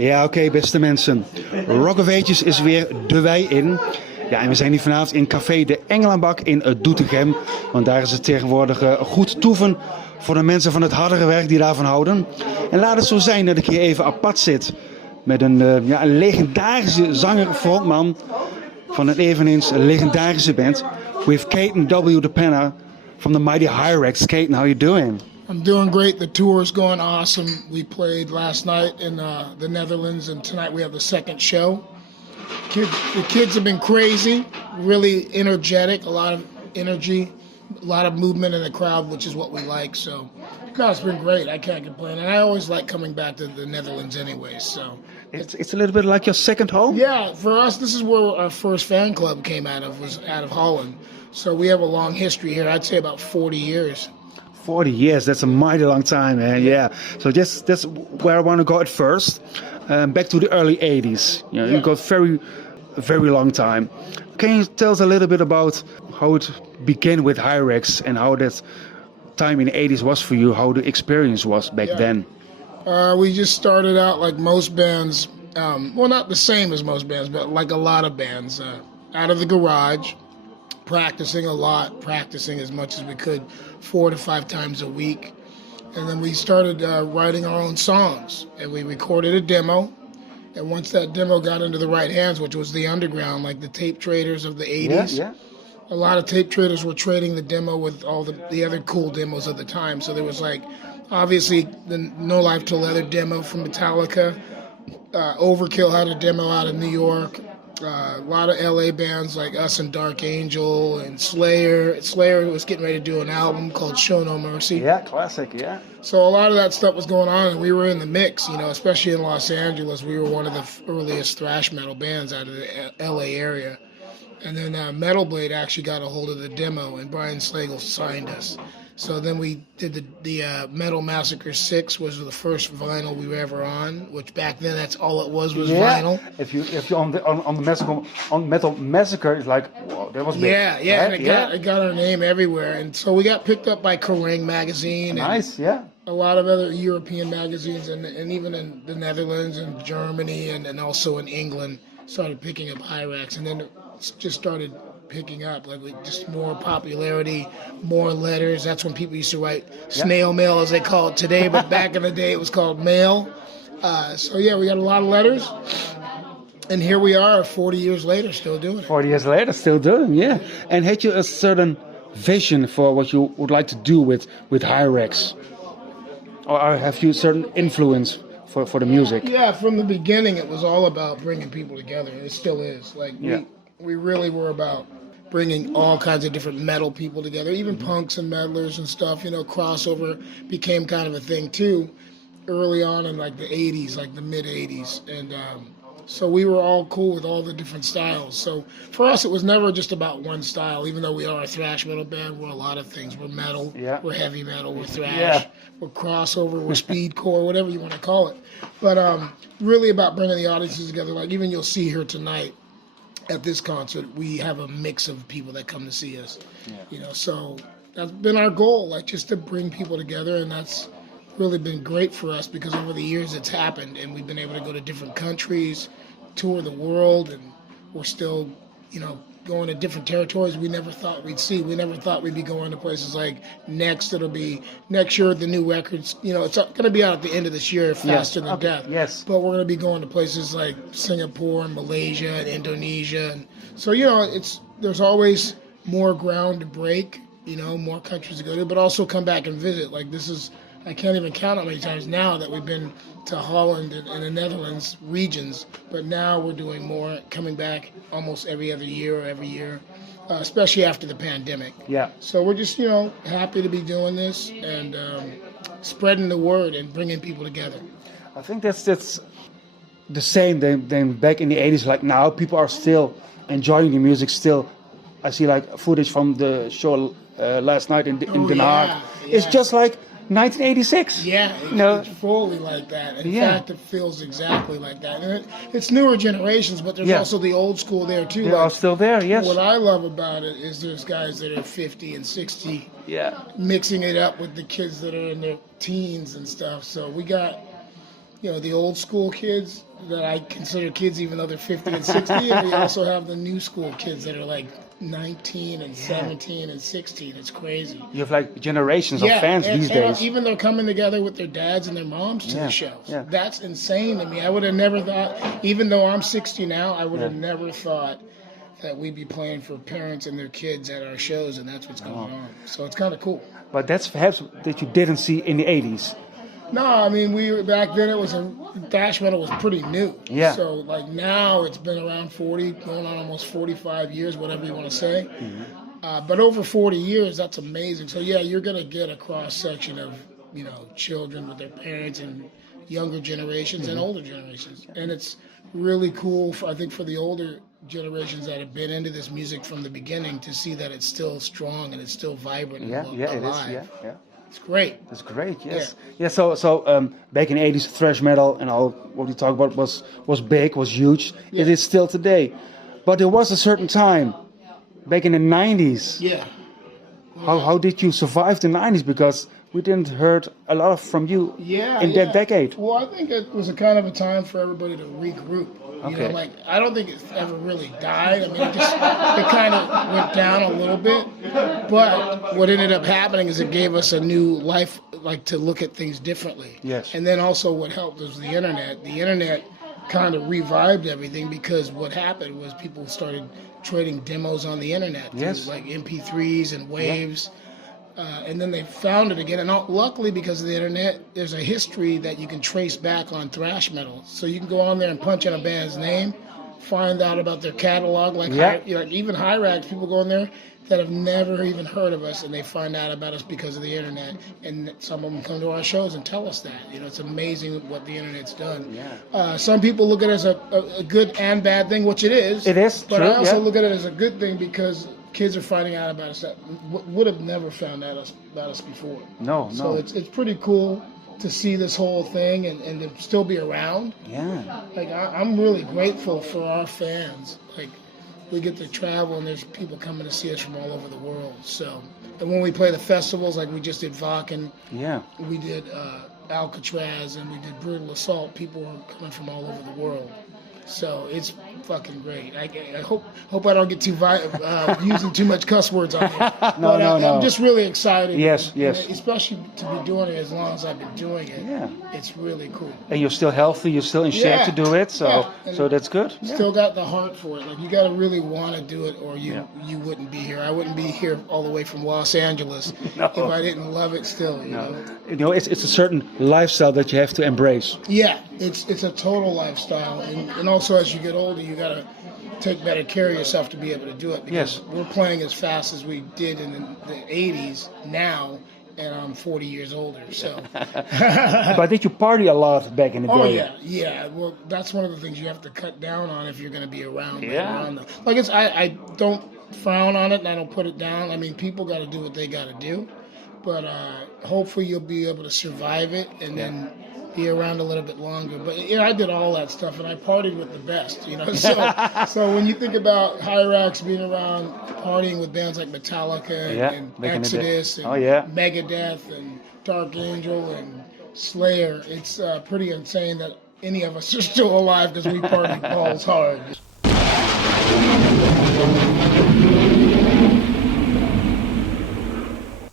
Ja, oké, beste mensen. Rock of Ages is weer de wei in. Ja, en we zijn hier vanavond in Café de Engelenbak in Doetinchem. Want daar is het tegenwoordig goed toeven voor de mensen van het hardere werk die daarvan houden. En laat het zo zijn dat ik hier even apart zit met een legendarische zanger, frontman van een eveneens legendarische band. With Katon W, the Pena from the mighty Hirax. Katon, how you doing? I'm doing great. The tour is going awesome. We played last night in the Netherlands, and tonight we have the second show. The kids have been crazy, really energetic, a lot of energy, a lot of movement in the crowd, which is what we like. So, no, it's been great. I can't complain. And I always like coming back to the Netherlands anyway. So It's a little bit like your second home? yeah, for us, this is where our first fan club came out of, was out of Holland. So we have a long history here. I'd say about 40 years. 40 years, that's a mighty long time, man. Yeah. So that's where I want to go at first. Back to the early 80s. You got very long time. Can you tell us a little bit about how it began with Hirax and how that time in the 80s was for you, how the experience was back then? We just started out like most bands, well, not the same as most bands, but like a lot of bands, out of the garage, practicing a lot, practicing as much as we could, 4 to 5 times a week. And then we started writing our own songs, and we recorded a demo. And once that demo got into the right hands, which was the underground, like the tape traders of the 80s, a lot of tape traders were trading the demo with all the other cool demos of the time. So there was like, obviously, the No Life Till Leather demo from Metallica. Overkill had a demo out of New York. A lot of LA bands like us and Dark Angel and Slayer. Slayer was getting ready to do an album called Show No Mercy. Yeah, classic, yeah. So a lot of that stuff was going on, and we were in the mix, especially in Los Angeles. We were one of the earliest thrash metal bands out of the LA area. And then Metal Blade actually got a hold of the demo, and Brian Slagle signed us. So then we did the Metal Massacre 6 was the first vinyl we were ever on, which back then that's all it was vinyl. If you on the Metal Massacre, it's like, whoa, that was big. Yeah, right? And it got our name everywhere. And so we got picked up by Kerrang! Magazine. Nice, yeah. A lot of other European magazines, and even in the Netherlands and Germany and also in England started picking up Hirax, and then it just started picking up, just more popularity, more letters. That's when people used to write snail mail, as they call it today, but back in the day it was called mail. So we got a lot of letters, and here we are 40 years later still doing it. 40 years later, still doing, yeah. And had you a certain vision for what you would like to do with Hirax? Or have you a certain influence for the music? Yeah, from the beginning it was all about bringing people together, and it still is. We really were about bringing all kinds of different metal people together, even punks and metalers and stuff. Crossover became kind of a thing too early on in like the 80s, like the mid 80s. And so we were all cool with all the different styles. So for us, it was never just about one style, even though we are a thrash metal band. We're a lot of things. We're metal, we're heavy metal, we're thrash, we're crossover, we're speedcore, whatever you want to call it. But really about bringing the audiences together. Like even you'll see here tonight, at this concert, we have a mix of people that come to see us. So that's been our goal, just to bring people together, and that's really been great for us because over the years it's happened, and we've been able to go to different countries, tour the world, and we're still, going to different territories we never thought we'd see. We never thought we'd be going to places like next year, the new records, it's going to be out at the end of this year, Faster Than Death. Yes. But we're going to be going to places like Singapore and Malaysia and Indonesia. And so, there's always more ground to break, more countries to go to, but also come back and visit. I can't even count how many times now that we've been to Holland and the Netherlands regions, but now we're doing more, coming back almost every other year or every year, especially after the pandemic. Yeah. So we're just, happy to be doing this and spreading the word and bringing people together. I think that's the same than back in the 80s. Like now, people are still enjoying the music still. I see footage from the show last night in Den Haag. Yeah. It's just like 1986. Yeah, it's fully like that. In fact, it feels exactly like that. And it's newer generations, but there's also the old school there too. They are still there, yes. What I love about it is there's guys that are 50 and 60 mixing it up with the kids that are in their teens and stuff. So we got, the old school kids that I consider kids, even though they're 50 and 60, and we also have the new school kids that are like 19 and 17 and 16. It's crazy. You have like generations of fans these days. Even they're coming together with their dads and their moms to the shows. Yeah. That's insane to me. I would have never thought, even though I'm 60 now, I would have never thought that we'd be playing for parents and their kids at our shows, and that's what's going on. So it's kind of cool. But that's perhaps that you didn't see in the 80s. No, I mean, back then thrash metal was pretty new. Yeah. So like now it's been around 40, going on almost 45 years, whatever you want to say. Mm-hmm. But over 40 years, that's amazing. So yeah, you're gonna get a cross section of children with their parents and younger generations and older generations, and it's really cool. I think for the older generations that have been into this music from the beginning to see that it's still strong and it's still vibrant and alive. It is. Yeah. It's great. It's great, yes. Yeah, so back in the 80s, thrash metal and all what we talk about was big, was huge. Yeah. It is still today. But there was a certain time, back in the 90s. Yeah. How did you survive the 90s? Because we didn't heard a lot from you in that decade. Well, I think it was a kind of a time for everybody to regroup. I don't think it ever really died. I mean, it kind of went down a little bit. But what ended up happening is it gave us a new life, like to look at things differently. Yes. And then also what helped was the internet. The internet kind of revived everything because what happened was people started trading demos on the internet. Yes. Like MP3s and waves. And then they found it again. And luckily, because of the internet, there's a history that you can trace back on thrash metal. So you can go on there and punch in a band's name, find out about their catalog. Like even Hirax, people go in there that have never even heard of us, and they find out about us because of the internet. And some of them come to our shows and tell us that. It's amazing what the internet's done. Yeah. Some people look at it as a good and bad thing, which it is. It is, but I also look at it as a good thing because kids are finding out about us that would have never found out about us before. No. So it's pretty cool to see this whole thing and to still be around. Yeah. Like I'm really grateful for our fans. Like we get to travel and there's people coming to see us from all over the world. So and when we play the festivals, like we just did Vakken. Yeah. We did Alcatraz and we did Brutal Assault. People are coming from all over the world. So it's fucking great. I hope I don't get using too much cuss words on it. No. I'm just really excited. Yes. Especially to be doing it as long as I've been doing it. Yeah. It's really cool. And you're still healthy. You're still in shape to do it. So that's good. Still got the heart for it. Like you got to really want to do it, or you wouldn't be here. I wouldn't be here all the way from Los Angeles if I didn't love it. Still, you know. It's a certain lifestyle that you have to embrace. Yeah, it's a total lifestyle, and also as you get older, you got to take better care of yourself to be able to do it. Because we're playing as fast as we did in the 80s now, and I'm 40 years older. So. But did you party a lot back in the day? Oh yeah. Well, that's one of the things you have to cut down on if you're going to be around. I don't frown on it and I don't put it down. I mean, people got to do what they got to do, but hopefully you'll be able to survive it and then be around a little bit longer. But I did all that stuff and I partied with the best, So when you think about Hirax being around partying with bands like Metallica and Exodus and Megadeth and Dark Angel and Slayer, it's pretty insane that any of us are still alive because we party balls hard.